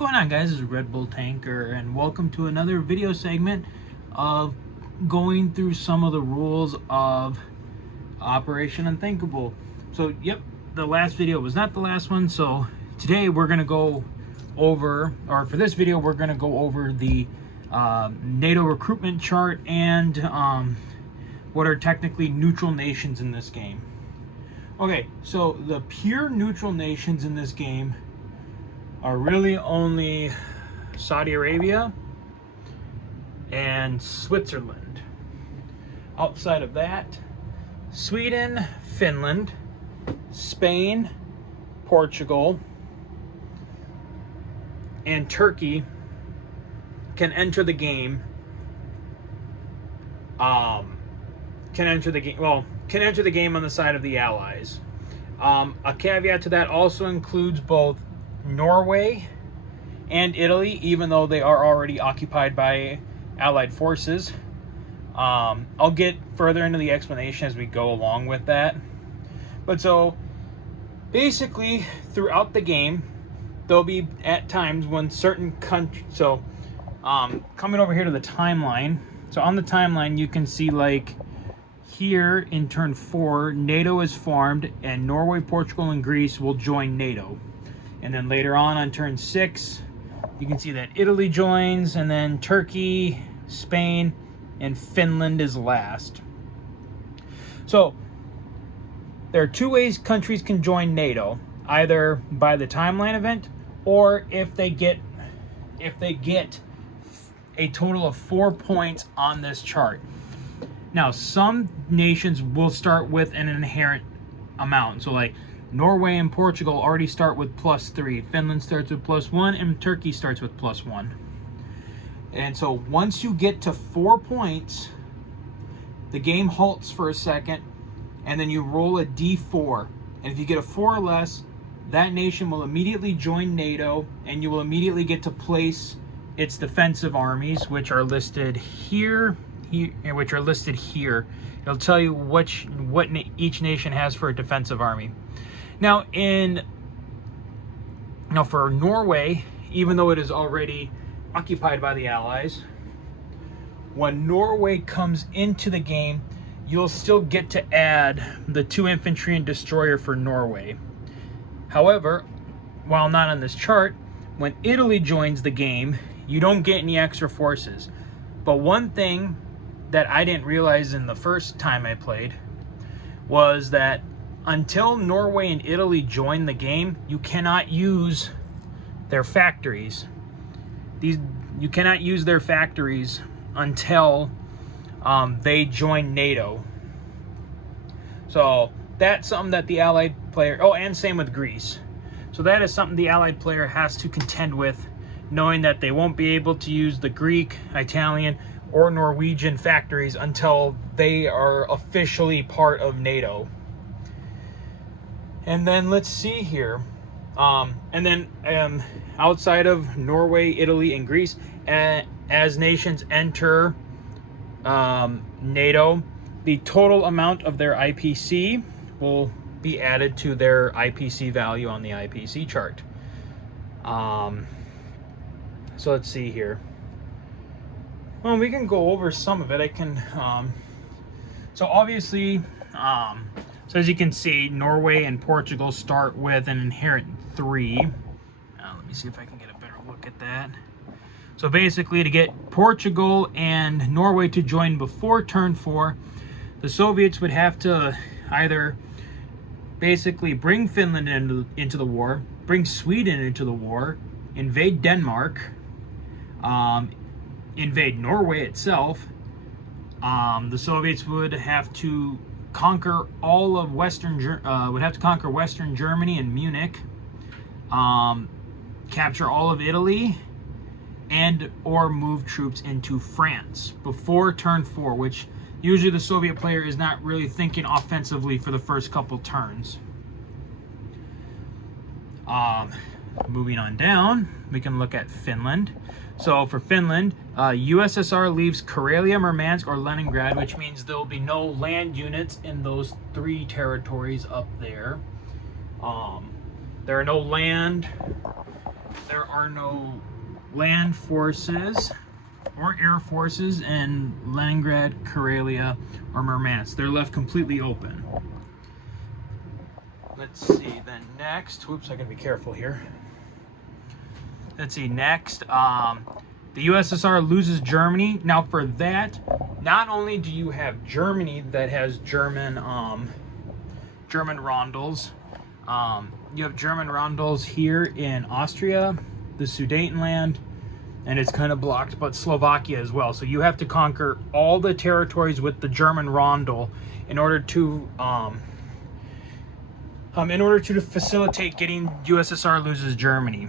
going on, guys? This is Red Bull Tanker, and welcome to another video segment of going through some of the rules of Operation Unthinkable. So, yep, the last video was not the last one, so today we're going to go over, or for this video, we're going to go over the NATO recruitment chart and what are technically neutral nations in this game. Okay, so the pure neutral nations in this game are really only Saudi Arabia and Switzerland. Outside of that, Sweden, Finland, Spain, Portugal, and Turkey can enter the game. Can enter the game on the side of the Allies. A caveat to that also includes both Norway and Italy, even though they are already occupied by Allied forces. I'll get further into the explanation as we go along with that. But so, basically, throughout the game, there'll be at times when certain countries... So, coming over here to the timeline. So on the timeline, you can see, like, here in turn 4, NATO is formed, and Norway, Portugal, and Greece will join NATO. And then later on turn 6, you can see that Italy joins, and then Turkey, Spain, and Finland is last. So there are two ways countries can join NATO, either by the timeline event or if they get a total of 4 points on this chart. Now, some nations will start with an inherent amount. So like Norway and Portugal already start with +3. Finland starts with +1, and Turkey starts with +1. And so once you get to 4 points, the game halts for a second, and then you roll a d4. And if you get a 4 or less, that nation will immediately join NATO, and you will immediately get to place its defensive armies, which are listed here, which are listed here. It'll tell you what each nation has for a defensive army. Now, for Norway, even though it is already occupied by the Allies, when Norway comes into the game, you'll still get to add the 2 infantry and destroyer for Norway. However, while not on this chart, when Italy joins the game, you don't get any extra forces. But one thing that I didn't realize in the first time I played was that until Norway and Italy join the game, you cannot use their factories. You cannot use their factories until they join NATO. So that's something that the Allied player... Oh, and same with Greece. So that is something the Allied player has to contend with, knowing that they won't be able to use the Greek, Italian, or Norwegian factories until they are officially part of NATO. And then let's see here. And then outside of Norway, Italy, and Greece, as nations enter NATO, the total amount of their IPC will be added to their IPC value on the IPC chart. So let's see here. Well, we can go over some of it. I can, so obviously, so as you can see, Norway and Portugal start with an inherent 3. Let me see if I can get a better look at that. So basically, to get Portugal and Norway to join before turn 4, the Soviets would have to either basically bring Finland into the war, bring Sweden into the war, invade Denmark, invade Norway itself. The Soviets would have to conquer all of Western Germany and Munich, capture all of Italy, and or move troops into France before turn 4, which usually the Soviet player is not really thinking offensively for the first couple turns. Moving on down, we can look at Finland. So for Finland, USSR leaves Karelia, Murmansk, or Leningrad, which means there will be no land units in those 3 territories up there. There are no land there are no land forces or air forces in Leningrad, Karelia, or Murmansk. They're left completely open. Let's see, then next, whoops, I gotta be careful here. Let's see, next, the USSR loses Germany. Now for that, not only do you have Germany that has German rondels, you have German rondels here in Austria, the Sudetenland, and it's kind of blocked, but Slovakia as well. So you have to conquer all the territories with the German rondel in order to facilitate getting USSR loses Germany.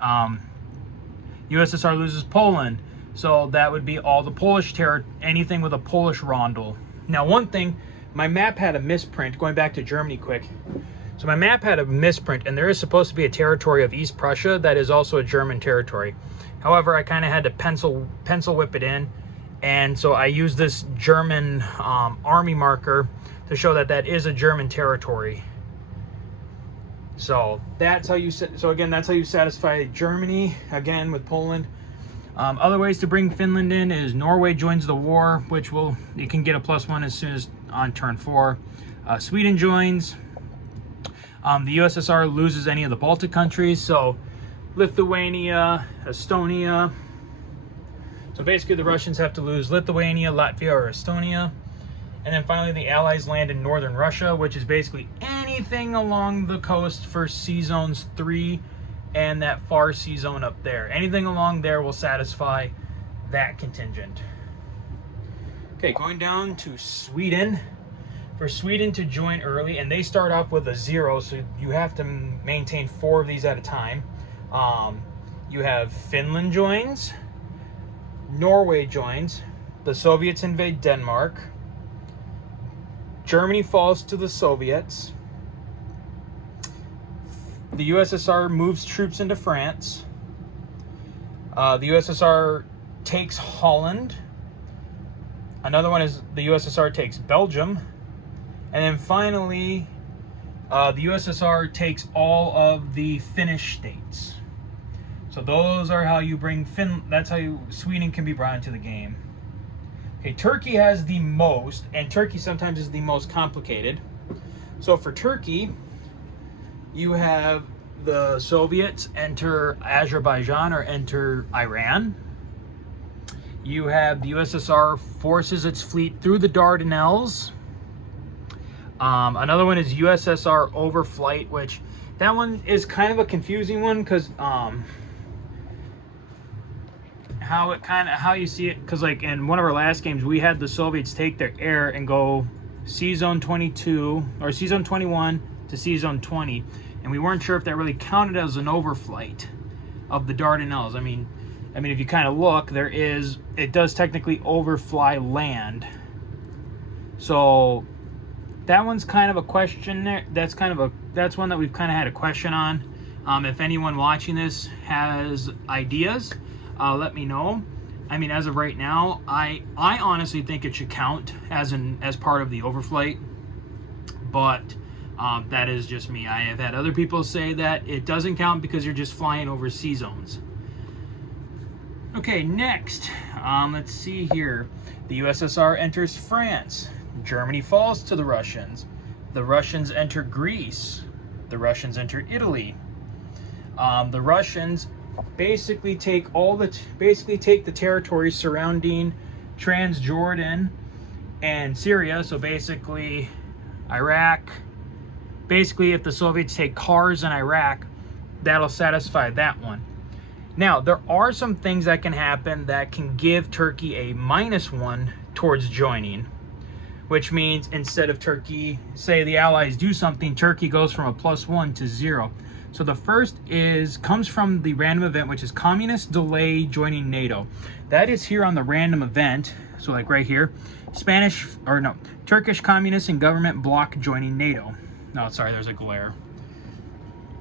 USSR loses Poland, so that would be all the Polish anything with a Polish rondel. Now, one thing, my map had a misprint. Going back to Germany quick. So my map had a misprint, and there is supposed to be a territory of East Prussia that is also a German territory. However, I kind of had to pencil whip it in, and so I used this German army marker to show that that is a German territory. So that's how you. So again, that's how you satisfy Germany again with Poland. Other ways to bring Finland in is Norway joins the war, which you can get a +1 as soon as on turn 4. Sweden joins. The USSR loses any of the Baltic countries, so Lithuania, Estonia. So basically, the Russians have to lose Lithuania, Latvia, or Estonia. And then finally, the Allies land in northern Russia, which is basically anything along the coast for sea zones 3 and that far sea zone up there. Anything along there will satisfy that contingent. Okay, going down to Sweden. For Sweden to join early, and they start off with a 0, so you have to maintain 4 of these at a time. You have Finland joins, Norway joins, the Soviets invade Denmark, Germany falls to the Soviets, the USSR moves troops into France, the USSR takes Holland, another one is the USSR takes Belgium, and then finally the USSR takes all of the Finnish states. So those are how you bring that's how Sweden can be brought into the game. Okay, Turkey has the most, and Turkey sometimes is the most complicated. So for Turkey, you have the Soviets enter Azerbaijan or enter Iran. You have the USSR forces its fleet through the Dardanelles. Another one is USSR overflight, which that one is kind of a confusing one because how you see it, because like in one of our last games we had the Soviets take their air and go C zone 22 or C zone 21 to C zone 20, and we weren't sure if that really counted as an overflight of the Dardanelles. I mean if you kind of look, it does technically overfly land. So that one's kind of a question there. That's one that we've kind of had a question on. If anyone watching this has ideas, let me know. I mean, as of right now, I honestly think it should count as part of the overflight, but that is just me. I have had other people say that it doesn't count because you're just flying over sea zones. Okay, next, let's see here. The USSR enters France. Germany falls to the Russians. The Russians enter Greece. The Russians enter Italy. The Russians basically take the territories surrounding Transjordan and Syria. So basically Iraq. Basically, if the Soviets take Kars in Iraq, that'll satisfy that one. Now, there are some things that can happen that can give Turkey a -1 towards joining, which means instead of Turkey, say the Allies do something, Turkey goes from a +1 to 0. So the first comes from the random event, which is communists delay joining NATO. That is here on the random event. So like right here, Turkish communists and government block joining NATO. No, sorry, there's a glare.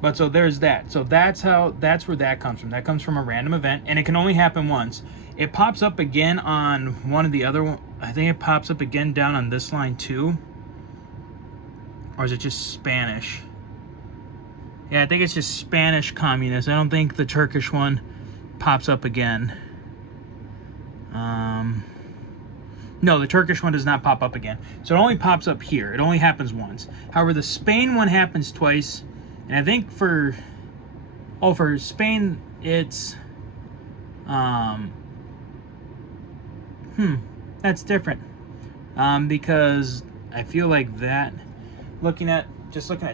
But so there's that. So that's where that comes from. That comes from a random event, and it can only happen once. It pops up again on one of the other. I think it pops up again down on this line too. Or is it just Spanish? Yeah, I think it's just Spanish communists. I don't think the Turkish one pops up again. No, the Turkish one does not pop up again. So it only pops up here. It only happens once. However, the Spain one happens twice. And I think for Spain, it's... that's different. Because I feel like that... Looking at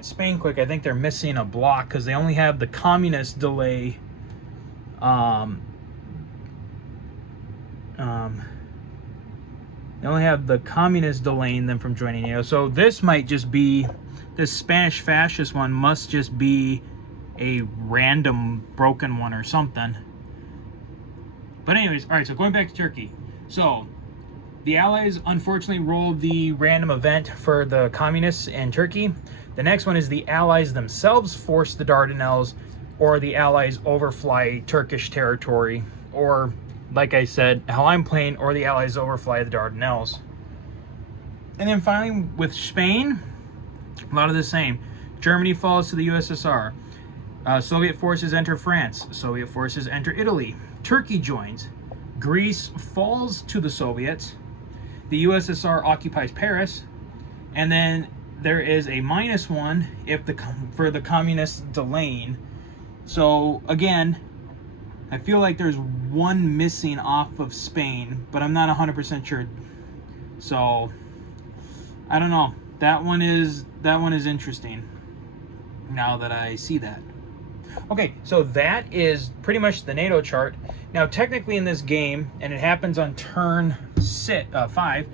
Spain quick, I think they're missing a block because they only have the communist delay. They only have the communist delaying them from joining NATO. So this might just be, this Spanish fascist one must just be a random broken one or something. But anyways, all right, so going back to Turkey. So the Allies unfortunately rolled the random event for the communists in Turkey. The next one is the Allies themselves force the Dardanelles, or the Allies overfly Turkish territory, or like I said, how I'm playing, or the Allies overfly the Dardanelles. And then finally with Spain, a lot of the same. Germany falls to the USSR. Soviet forces enter France. Soviet forces enter Italy. Turkey joins. Greece falls to the Soviets. The USSR occupies Paris. And then there is a -1 for the communists delaying. So again, I feel like there's one missing off of Spain, but I'm not 100% sure. So I don't know. That one is interesting now that I see that. Okay, so that is pretty much the NATO chart. Now technically in this game, and it happens on turn 5,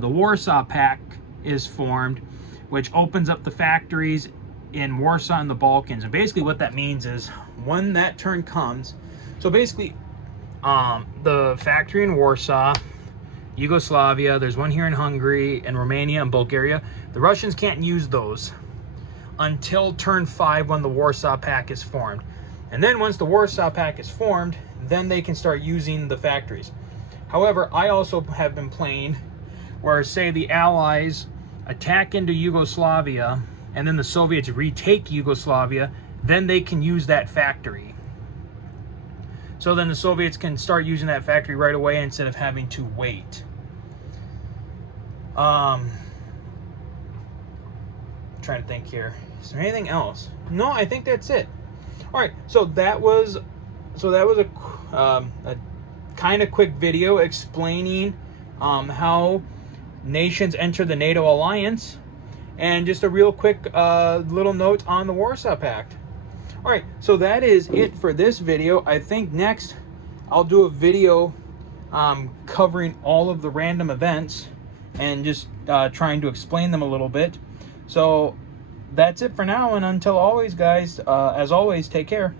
the Warsaw Pact is formed, which opens up the factories in Warsaw and the Balkans. And basically what that means is when that turn comes, so basically the factory in Warsaw, Yugoslavia, there's one here in Hungary and Romania and Bulgaria. The Russians can't use those until turn 5 when the Warsaw Pact is formed. And then once the Warsaw Pact is formed, then they can start using the factories. However, I also have been playing where, say, the Allies attack into Yugoslavia and then the Soviets retake Yugoslavia, then they can use that factory. So then the Soviets can start using that factory right away instead of having to wait. Trying to think here. Is there anything else? No, I think that's it. All right, so that was a kind of quick video explaining how nations enter the NATO alliance, and just a real quick little note on the Warsaw Pact. All right, so that is it for this video. I think next I'll do a video covering all of the random events and just trying to explain them a little bit. So that's it for now, and until always, guys, as always, take care.